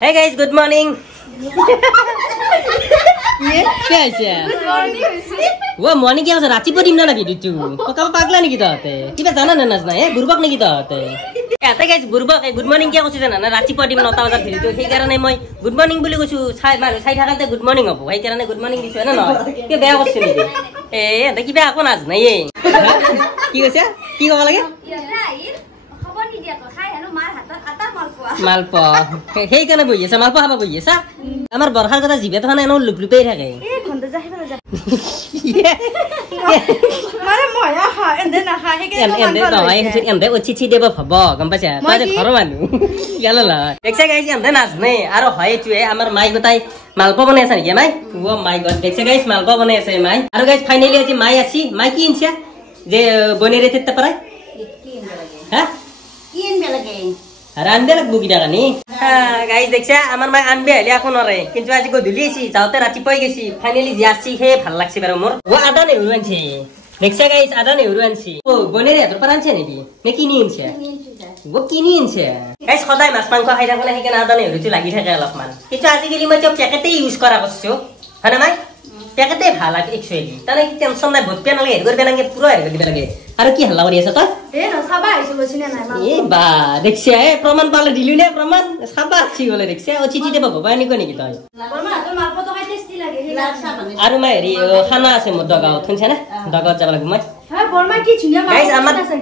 Hey guys, good morning. ये क्या है? Good morning. वो morning क्या होता है? राची पड़ी ना लगी दुच्चू. पकाव पागला नहीं किया होते. किधर जाना ना नचना है? बुरबक नहीं किया होते. ऐसा guys बुरबक है. Good morning क्या कुछ जाना ना? राची पड़ी में नौता वाला फिर तो ये कारण है मैं good morning बोले कुछ साइड मारो साइड हाकल ते good morning हो. वही कारण है good morning दिसो है ना ना. ये बेया कुछ नहीं. ऐसा कि बेया कौन आज नहीं है? की कुछ है? की कौन लगे? মালপোৱা সেইকাৰণে বহি আছে মালপোৱা খাব বহি আছে আমাৰ বৰখাৰ কথা জিভে থকা নাই ন লুপলুপেই থাকে এই ঘন্টা যা হেবা যা মানে ময়া খা এন্দে না খা হেকে এন্দে নহয় এন্দে অচিচি দেব ভব গম পাইছা তই ঘৰৰ মানুহ গেল লা দেখছা গাইছ এন্দে নাচ নে আৰু হয় তুই আমাৰ মাই গতাই মালপোৱা বনাই আছে নেকি মাই ও মাই গড দেখছা গাইছ মালপোৱা বনাই আছে মাই আৰু গাইছ ফাইনালি আজি মাই আছি মাই কি ইনছা যে বনেৰে তেতে পাৰাই হা কি ইনবে লাগে আনবে লাগবো কিটা কানি গাইজ দেখছা আমার মাই আনবে হলে এখন নরে কিন্তু আজি গধুলি আছি যাওতে ৰাতিপুৱাই গেছি ফাইনালি যাচ্ছি হে ভাল লাগছে বাৰু মোৰ ও আদা নেহৰু আনছে দেখছা গাইজ আদা নেহৰু আনছি ও বনেৰে হাতৰ পৰা আনছে নেকি নে কিনি আনছে ও কিনি আনছে গাইজ সদায় মাছ মাংস খাই থাকলে সেইকাৰণে আদা নেহৰুটো লাগি থাকে অলপমান কিন্তু আজিকালি মই চব পেকেটেই ইউজ কৰা কৰিছো হয় না মাই পেকেটে ভাল লাগে একচুৱেলি তানে কি টেনচন নাই বহুত পেন লাগে হেৰি কৰিব নালাগে পুৰা হেৰি কৰিব লাগে আৰু কি হাল্লা কৰি আছে তই এ ন চাবা আইছো বছিনে নাই মা এ বা দেখছা এ প্ৰমাণ পালে দিলু নে প্ৰমাণ চাবা আছি গলে দেখছা ও চিঠি দেব ভবা নিকো নেকি তই বৰমা তোৰ মালপো তো খাই টেস্টি লাগে আৰু মই হেৰি খানা আছে মোৰ দগাও থনছে না দগাও যাব লাগিব মই হ্যাঁ বৰমা কি ধুনিয়া মাছ আছে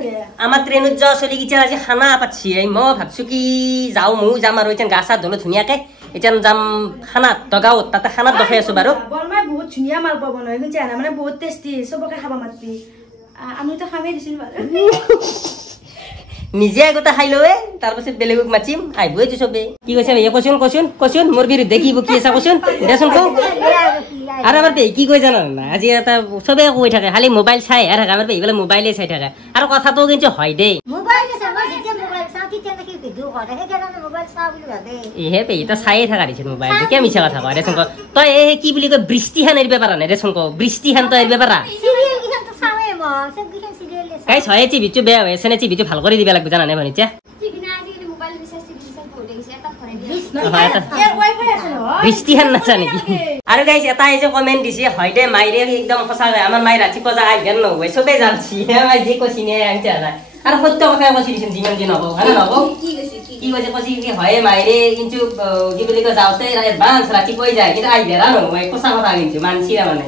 আমাৰ ট্ৰেইনত যাও চলি কিটা আজি খানা পাচ্ছি মই ভাবছো কি যাও মু যাম আৰু এতিয়া গাছা ধলো ধুনিয়াকে এতিয়া যাম খানা দগাও তাতে খানা দেখাই আছো বাৰু বৰমা বহুত ধুনিয়া মালপো বনাই কিন্তু জানা মানে বহুত টেস্টি সবকে খাবা মাতি আমি তো খামে দিছিল বাৰু নিজে আগতে খাই লয়ে তাৰ পাছত বেলেগক মাতিম আইবই তো সবে কি কৈছে ভাই কোশ্চন মোৰ বিৰুদ্ধে কি বকি আছে কোশ্চন দেচোন কও আৰু আমাৰ বেই কি কই জানা না আজি এটা সবে কই থাকে খালি মোবাইল চাই আৰু আমাৰ বেই বলে মোবাইলে চাই থাকে আৰু কথাটো কিন্তু হয় দেই মোবাইলে চাবা যেতিয়া মোবাইল চাও কি তেনে কি ভিডিও কৰে হে কাৰণে মোবাইল চাও বুলি ভাবে এহে বেই এটা চাই থাকা দিছ মোবাইল কি মিছা কথা কয় দেচোন কও তই এ কি বুলি কয় বৃষ্টিহান এৰিব পাৰা নাই দেচোন কও বৃষ্টিহান তই এৰিব পাৰা সিরিয়াল কি তো চাওয়ে ম সব কি সিরিয়াল আছে গাইস হয় টি ভিডিও বেয়া হৈছে নে টি ভিডিও ভাল কৰি দিবা লাগব জানা নে ভনিচা বৃষ্টিহান নাচা নেকি আৰু গাইছ এটা এই যে কমেন্ট দিছে হয় দে মাইৰে একদম সঁচা যায় আমাৰ মাই ৰাতিপুৱা যা আইবেন নহয় সবে জানছি মাই যি কৈছি নে আনছে না আৰু সত্য কথা কৈছি দিছিল যিমান দিন হ'ব হয় না হ'ব কি কৈছি কি হয় মাইৰে কিন্তু কি বুলি কয় যাওতে এডভান্স ৰাতিপুৱাই যায় কিন্তু আইবেৰা নহয় সঁচা কথা কিন্তু মানছিৰা মানে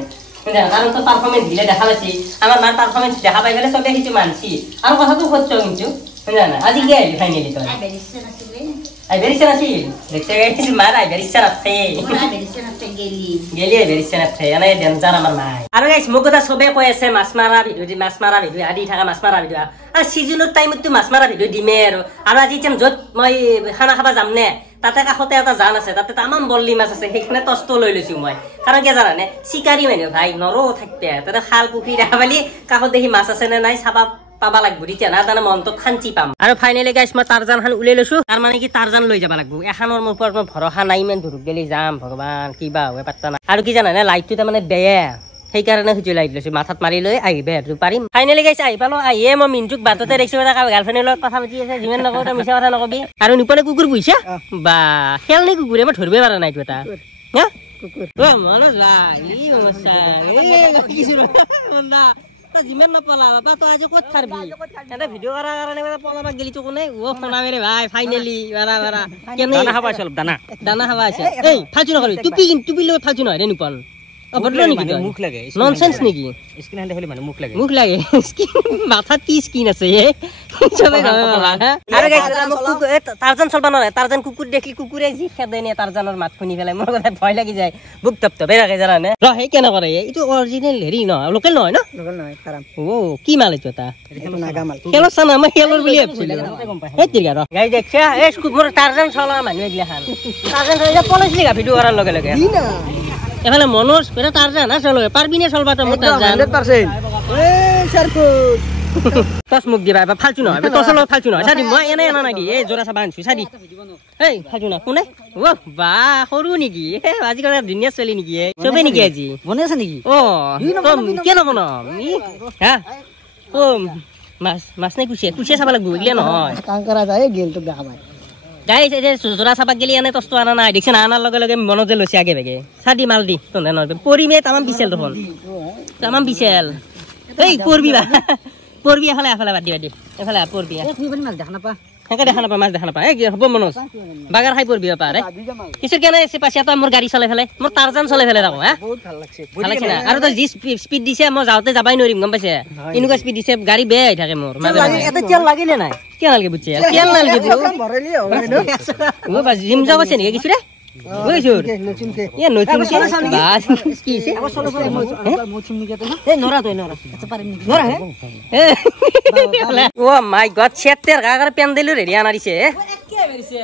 কাৰণ তো পারফরম্যান্স দিলে দেখা পাচ্ছি আমার মার পারফরম্যান্স দেখা পাই গেলে সবে কিছু মানছি আর কথাটো সত্য কিন্তু জানা আজি কি আইলি ফাইনালি তো আই বেরিছনা ছিল দেখতে গেছি মার আই বেরিছনা আছে গেলি বেরিছনা আছে এনে ডেঞ্জার আমার মাই আর গাইস মোক কথা সবে কই আছে মাছ মারা ভিডিও আদি থাকা মাছ মারা ভিডিও আর সিজনৰ টাইমত তো মাছ মাৰা ভিডিও দিমে আৰু আজি যেন যত মই খানা খাবা যাম নে তাতে কাখতে এটা জান আছে তাতে তামাম বল্লি মাছ আছে সেইখানে টস্ত লৈ লৈছো মই কাৰণ কি জানা নে শিকাৰী মানে ভাই নৰো থাকবে তাতে খাল পুখুৰী দেখা পালি কাখত দেখি মাছ আছে নে নাই চাবা পাবা লাগব এতিয়া না জানা মনটো শান্তি পাম আৰু ফাইনালি গাইস মই টাৰজান খান উলাই লৈছো তাৰ মানে কি টাৰজান লৈ যাব লাগব এখানৰ মোৰ ওপৰত ভৰসা নাই ইমান ধুৰুক গেলি যাম ভগৱান কিবা হয় পাত্তা না আৰু কি জানা নে লাইটটো তাৰ মানে বেয়া সেইকাৰণে হিজু লাইট লৈছো মাথাত মাৰি লৈ আহিবে আৰু পাৰিম ফাইনালি গাইস আহি পালো আহিয়ে মই মিন্টুক বাটতে দেখিছো এটা গাৰ্লফ্ৰেণ্ডৰ লগত কথা পাতি আছে যিমান নকওঁ তই মিছা কথা নকবি আৰু নিপনে কুকুৰ পুহিছা বা খেল নে কুকুৰে মই ধৰিবই পাৰা নাই এটা হা কুকুৰ ও মন যা ই অৱস্থা এই কিছু বন্ধা তা যিমান নপলা বাবা তই আজি ক'ত থাৰবি এটা ভিডিও কৰাৰ কাৰণে পলাবা গেলি তো কোনে ও ফোনা মেৰে ভাই ফাইনালি বাৰা কেনে দানা খাবা আছে অলপ দানা খাবা আছে এই ফালতু নকৰিবি টুপি লৈ ফালতু নহয় ৰে নিপন অবদল নেকি মুখ লাগে ননসেন্স নেকি স্কিন হলে হলে মানে মুখ লাগে স্কিন মাথা কি স্কিন আছে এ সবে বাবা আরে গাইস টারজান চলবা নয় টারজান কুকুর দেখলি কুকুরে জি খেদে নে টাৰজানৰ মাত শুনি ফেলে মোৰ কথা ভয় লাগি যায় বুক তপতপে ৰাখে জানা নে ৰ হে কেনে কৰে এইটো অৰিজিনাল হেৰি ন লোকেল নহয় ন লোকেল নহয় কাৰাম ও কি মাল এইটো তা এইটো নাগা মাল খেলৰ সানা মই খেলৰ বুলি ভাবিছিলো এই তিৰগা ৰ গাইস দেখছা এই কুকুৰ টাৰজান চলা মানুহ এগলা খান টাৰজান চলা পলিচ লিগা ভিডিও কৰাৰ লগে লগে এফালে মনোজ এটা টারজান না চলো পারবি না চলবা তো টারজান 100% এই সারকুট তস মুখ দিবা ফালতু নহয় তসল ফালতু নহয় সাদি মই এনে এনা নাই দি এই জোৰা চাবা আনছু সাদি এই ফালতু না কোনে ও বা সৰু নেকি আজি কথা দুনিয়া চলি নেকি সবে নেকি আজি বনে আছে নেকি ও তো কেন বন হা ও মাছ নাই কুচিয়া চাবা লাগব ইগলা নহয় কাম কৰা যায় গেল তো দেখা পাই গাইছ এই যে জোৰা চাবাক গেলি এনে তস্ত আনা নাই দেখছ না আনাৰ লগে লগে মনতে লৈছে আগে বেগে সাদি মাল দি তন্দে নৰবে পৰিমে তামাম বিছেল দেখোন তামাম বিছেল এই পৰবি বা পৰবি এফালে এফালে বাদ দি এফালে পৰবি মাছ দেখা নাপা হেকে দেখা নাপা মাছ দেখা নাপা এই হ'ব মনোজ বাগাৰ খাই পৰবি পাৰে কিছৰ কেনে আছে পাছিয়া তই মোৰ গাড়ী চলাই ফেলে মোৰ টাৰজান চলাই ফেলে ৰাখো হা বহুত ভাল লাগছে না আৰু তই যি স্পীড দিছে মই যাওতে যাবাই নৰিম গম পাইছে ইনুকা স্পীড দিছে গাড়ী বেয়া হৈ থাকে মোৰ মাজে মাজে এটা তেল লাগিলে নাই তেল লাগে বুঝছে তেল নালাগে ব্রো ভরাইলি হবে না ও বাস জিম যাব আছে নাকি কিছু রে ওই সুর এ নতুন কে বাস কি আছে আবার চলো মোচিম নিকে তো এ নরা তো নরা আচ্ছা পারেন নি নরা হে ও মাই গড ছেতের গাগার পেন দিলু রে আনা দিছে একে মেরিছে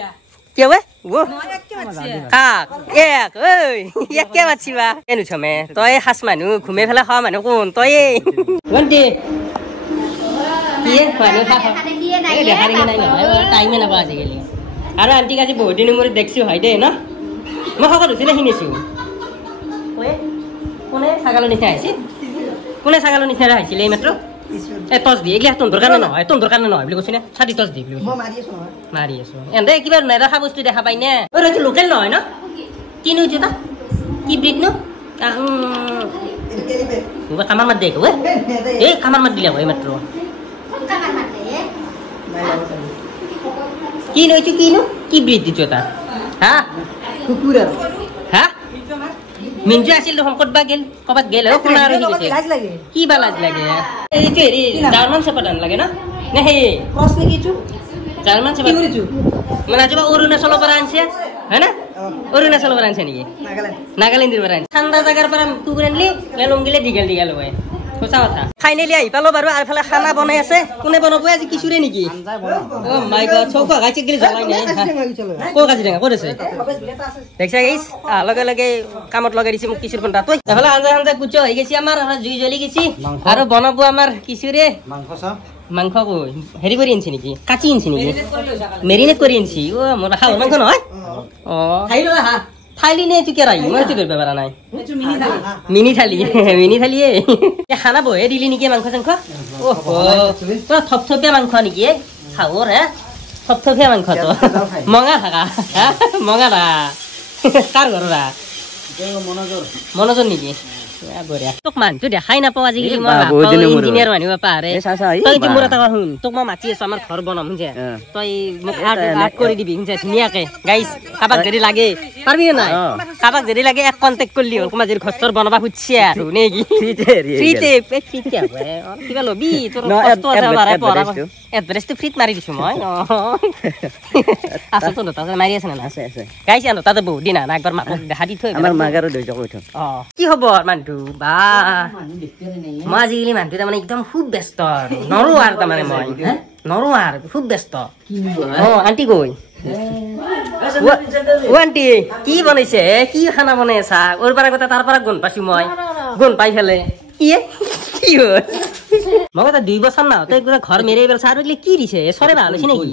কে ওয়ে ও একে মারছে কাক এক ওই একে মারছিবা এনু ছমে তই হাস মানু ঘুমে ফেলা খাওয়া মানু কোন তই গন্টি ये खाने खा ये देखा नहीं नहीं टाइम में ना बाज गेली अरे आंटी काजी बहुत दिन मोर देखछु हाय दे ना म खबर होसिन हिनेछु ओए कोने ছাগল নিছে আইছি কোনে ছাগল নিছে আইছিল এই মাত্র এ তস দি এগলা তোর দরকার না হয় তোর দরকার না হয় বলি কইছিনা সাদি তস দি বলি মারিয়েছো এন্ডে কিবা নেরা বস্তু দেখা পাই না ওই রকি লোকাল নয় না কি নইছো তা কি ব্রিড নো ও কামার মত দেখো এ কামার মত দিলা ওই মাত্র কি নইছো কি নো কি ব্রিড দিছো তা হ্যাঁ কুকুর হ্যাঁ মিনজু আছিল সংকটবা গেল কবাত গেল কোনা আর কি লাজ লাগে কি বা লাজ লাগে এই তো এরি জার্মান শেপার্ড লাগে না না হে ক্রস নে কিছু জার্মান শেপার্ড কি করিছো মানে আজবা অরুণাচল পৰা আনছে है ना অৰুণাচল পৰা আনছে নেকি নাগাল্যান্ডেৰ পৰা আনছে ঠান্ডা জায়গাৰ পৰা কুকুর আনলি লেলম গিলে দিগাল হয় সঁচা কথা ফাইনালি আহি পালো বাৰু আর ফালে খানা বনাই আছে কোনে বনাব আজি কিশুরে নেকি ও মাই গড চৌকা গাইছে গিলি জ্বলাই নাই কো কাজিৰঙা ক'ত আছে দেখছা গাইছ লগে লগে কামত লগাই দিছে মোক কিশুৰ বন্ধা তই এফালে আঞ্জা আঞ্জা কুচো হৈ গেছি আমাৰ জুই জ্বলি গেছি আৰু বনাব আমাৰ কিশুৰে মাংস কই হেৰি কৰি আনছি নেকি কাটি আনছি নেকি মেৰিনেট কৰি আনছি ও মোৰ হাঁহৰ মাংস নহয় অ খাইলো হা থালি নে তুই কেরাই মই তুই করবে পারা নাই মিনি থালি এ খানা বহে দিলি নেকি মাংস চাংখ ওহো পুরা থপথপিয়া মাংস নেকি খাওর হে থপথপিয়া মাংস তো মঙা থাকা মঙা না কার ঘররা মনোজর নেকি বঢ়িয়া তোক মানটো দেখাই নাপাও আজিকালি মই ইঞ্জিনিয়াৰ মানুহ পাৰে তই কি মোৰ এটা শুন তোক মই মাতি আছো আমাৰ ঘৰ বনাম শুনছে তই মোক আৰ্ট কৰি দিবি শুনছে ধুনীয়াকে গাইছ কাবাক যদি লাগে পারবি না কাবাক যদি লাগে এক কন্টাক্ট করলি হল কুমাজির ঘর বনাবা খুঁজছে আর নেকি ফ্রিতে হবে কিবা লবি তোর কষ্ট আছে বারে পড়া এড্রেস তো ফ্রিত মারি দিছো মই আছে তো তাতে মারি আছে না আছে গাইছ আনো তাতে বহু দিন না একবার মাক দেখা দি থই আমার মাগারও দই যাক উঠো কি খবর মানটু বা মই আজিকালি মানটু মানে একদম খুব ব্যস্ত নৰো আৰ মানে মই নৰো আর খুব ব্যস্ত আন্টি কই ওয়ান্টি কি বনাইছে কি খানা বনাইছা ওর পারা কথা তার পারা গুণ পাইছো মই গুণ পাই ফেলে কি কি হল মই কথা 2 বছর না তাই ঘর মেরে বেল সার বলি কি দিছে সরে ভালো হইছে নাকি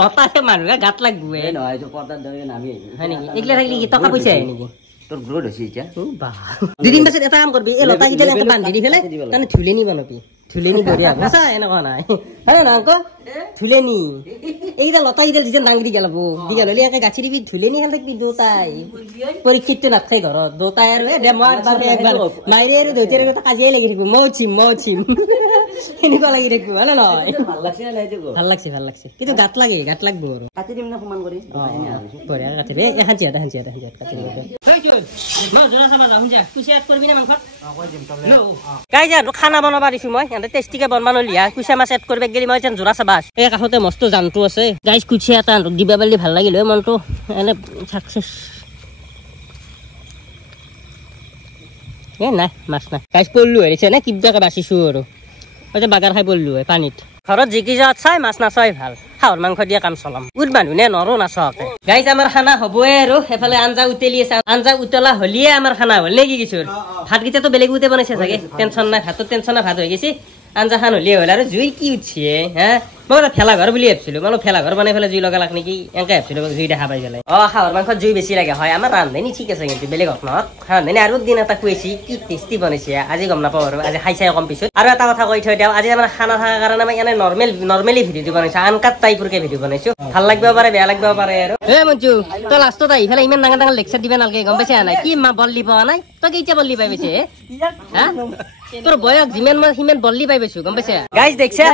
লতাকে মানুহে গাত লাগবে নয় তো পর্দার ধরে নামি হয় নাকি এগলা থাকলি কি টাকা পয়সা হয় নাকি তোর গ্রোথ হইছে এটা ও বাহ দুদিন পাছত এটা কাম করবি এই লতা গিটা একটা বান্ধি দি ফেলে তানে ধুলেনি বনবি ধুলেনি বড়িয়া বসা এনেকা নাই হ্যাঁ না আঙ্ক ধুলেনি এইটা লতা গিটা যে নাংরি গেলাবো দিগাল হলি একে গাছি দিবি ধুলেনি খাল থাকবি দোতাই পরীক্ষিত নাথাই ঘরত দোতাই আর দে মই একবার মাইরে আর দোতের কথা কাজিয়াই লাগি থাকিব মৌচিম এনেকা লাগি থাকিব হল নয় ভাল লাগছে কিন্তু গাত লাগবো আর কাটি দিম না সমান কৰি বড়িয়া কাটি রে হাঁচিয়া কাটি দিম খানা বনাবা দিছো মই টেষ্টিকে বনবা নলিয়া কুচিয়া মাছ এড কৰিব গেলি মই জোৰা চাবা এই কাষতে মস্ত জানটো আছে গাইজ কুচিয়া এটা দিবা পালি ভাল লাগিল মনটো এনে সাকসেস নাই মাছ নাই গাইজ পড়লো হেৰিছে নে কিবাকে বাচিছো আৰু বাগাৰ খাই পড়লো পানীত ঘৰত জিকি যাওয়াত চাই মাছ নাচাই ভাল হাঁহৰ মাংস দিয়া কাম চলাম উঠ মানুহ নে নৰো নাচাকে গাইজ আমাৰ খানা হবই আৰু এফালে আঞ্জা উতলি আছে আঞ্জা উতলা হলিয়ে আমাৰ খানা হল নেকি কিশোৰ ভাতকেইটাতো বেলেগ উঠে বনাইছে চাগে টেনশন নাই ভাতৰ টেনশন নাই ভাত হৈ গেছি আঞ্জা খান হলিয়ে হল আৰু জুই কি উঠছে হা মই ফেলা ঘৰ বুলি ভাবিছিলো মই ফেলা ঘৰ বনাই পেলাই জুই লগালাক নেকি এনেকে ভাবিছিলো জুই দেখা পাই পেলাই হাঁহৰ মাংসত জুই বেছি লাগে হয় আমাৰ ৰান্ধনি ঠিক আছে কিন্তু বেলেগ নহয় ৰান্ধনি আৰু দিন এটা খুৱাইছি কি টেষ্টি বনাইছে আজি গম নাপাওঁ আৰু আজি খাই চাই কম পিছত আৰু এটা কথা কৈ থৈ দিওঁ আজি আমাৰ খানা থকাৰ কাৰণে আমি এনে নৰ্মেলি ভিডিঅ'টো বনাইছো আনকাট টাইপৰকে ভিডিঅ' বনাইছো ভাল লাগিব পাৰে বেয়া লাগিব পাৰে আৰু মঞ্জু তই লাষ্টত আহি পেলাই ইমান ডাঙৰ ডাঙৰ লেকচাৰ দিব নালাগে গম পাইছা নাই কি বল্লি পোৱা নাই তই কেতিয়া বল্লি পাই পাইছে তোৰ বয়স যিমান মই সিমান বল্লি পাই পাইছো গম পাইছা গাইজ দেখছা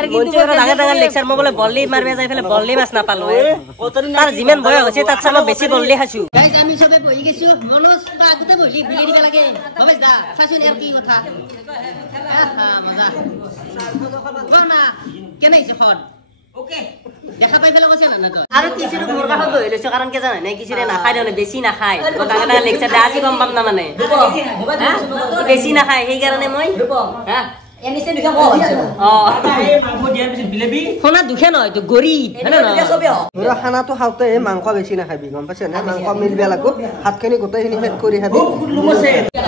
ডাঙৰ ডাঙৰ লেকচাৰ মই বোলে বল্লি মাৰিব যাই পেলাই বল্লি মাছ নাপালো তাৰ যিমান বয়স হৈছে তাত চাই মই বেছি বল্লি খাইছো গাইজ আমি চবে বহি গৈছো মনোজ তই আগতে বহি বিলি দিব লাগে ভৱেশ দা চাচোন ইয়াৰ কি কথা মজা না কেনে হৈছে খন ওকে দেখা পাই পেলাই কৈছে না তই আৰু কিছিৰো মোৰ কাষত বহি লৈছো কাৰণ কি জানা নাই কিছিৰে নাখায় মানে বেছি নাখায় ডাঙৰ ডাঙৰ লেকচাৰ আজি গম পাম না মানে বেছি নাখায় সেইকাৰণে মই হা এনিছে দুখা কো মাংস দিয়াৰ পিছত বিলেবি সোনা দুখে নহয় তো গৰীব হয়নে নহয় পুৰা খানাটো খাওঁতে মাংস বেছি নাখাবি গম পাইছে না মাংস মিলবে লাগব হাতখিনি গোটেইখিনি হেড কৰি খাবি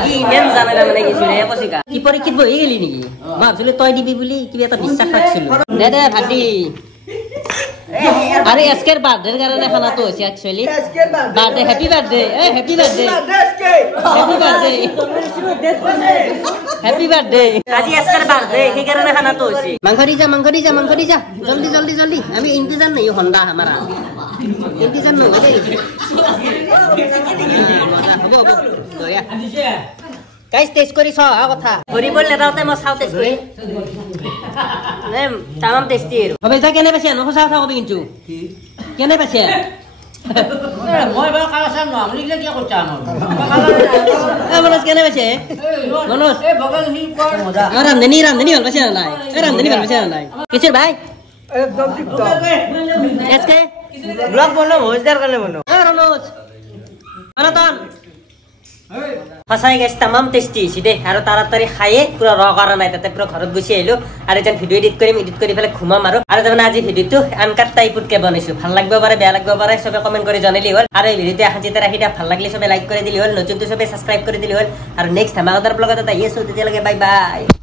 কি ইমান জানে না মানে কিছিৰে কৈছিকা কি পৰীক্ষিত বহি গেলি নেকি মই ভাবিছিলো তই দিবি বুলি কিবা এটা বিশ্বাস ৰাখিছিলো দে ভাটি আরে এসকের বার্থডের কারণে খানা তো হইছে অ্যাকচুয়ালি বার্থডে হ্যাপি বার্থডে এই happy birthday happy birthday happy birthday আজি এসকের বার্থডে এই কারণে খানা তো হইছে মাংস দি যা জলদি আমি ইন্তজার नहीं হন্ডা हमारा ইন্তজার नहीं হবো দয়া গাইস টেস্ট কৰি চাও কথা ভৰিবল লেটাওতে মই চাও টেস্ট কৰি তামাম টেস্টি হবে যা কেনে পাছে ন সঁচা কথা কবি কিন্তু কেনে পাছে মই বা খালা চাম ন আমলি কি করছ আমার মনোজ কেনে পাছে মনোজ এ বগল নি কর মজা রামধনি ভাল পাছে না নাই রামধনি ভাল পাছে না নাই কিসের ভাই একদম ঠিক তো এসকে ব্লগ বলো মজদার করলে বলো মনোজ আনাতন সঁচাই গেছ তামাম টেষ্টি হৈছে দেই আৰু তাড়াতাড়ি খায়ে পুৰা ৰ কৰা নাই তাতে পুৰা ঘৰত গুচি আহিলো আৰু এতিয়া ভিডিঅ' এডিট কৰি পেলাই ঘুমাম আৰু তাৰমানে আজি ভিডিঅ'টো আনকাট টাইপতকে বনাইছো ভাল লাগিব পাৰে বেয়া লাগিব পাৰে চবে কমেণ্ট কৰি জনালি হ'ল আৰু এই ভিডিঅ'টো এখান ৰাখি দিয়া ভাল লাগিলে চবে লাইক কৰি দিলি হ'ল নতুনটো চবে ছাবস্ক্ৰাইব কৰি দিলি হ'ল আৰু নেক্সট ধামাকাদাৰ ব্লগত এটা আহি আছো তেতিয়ালৈকে বাই বাই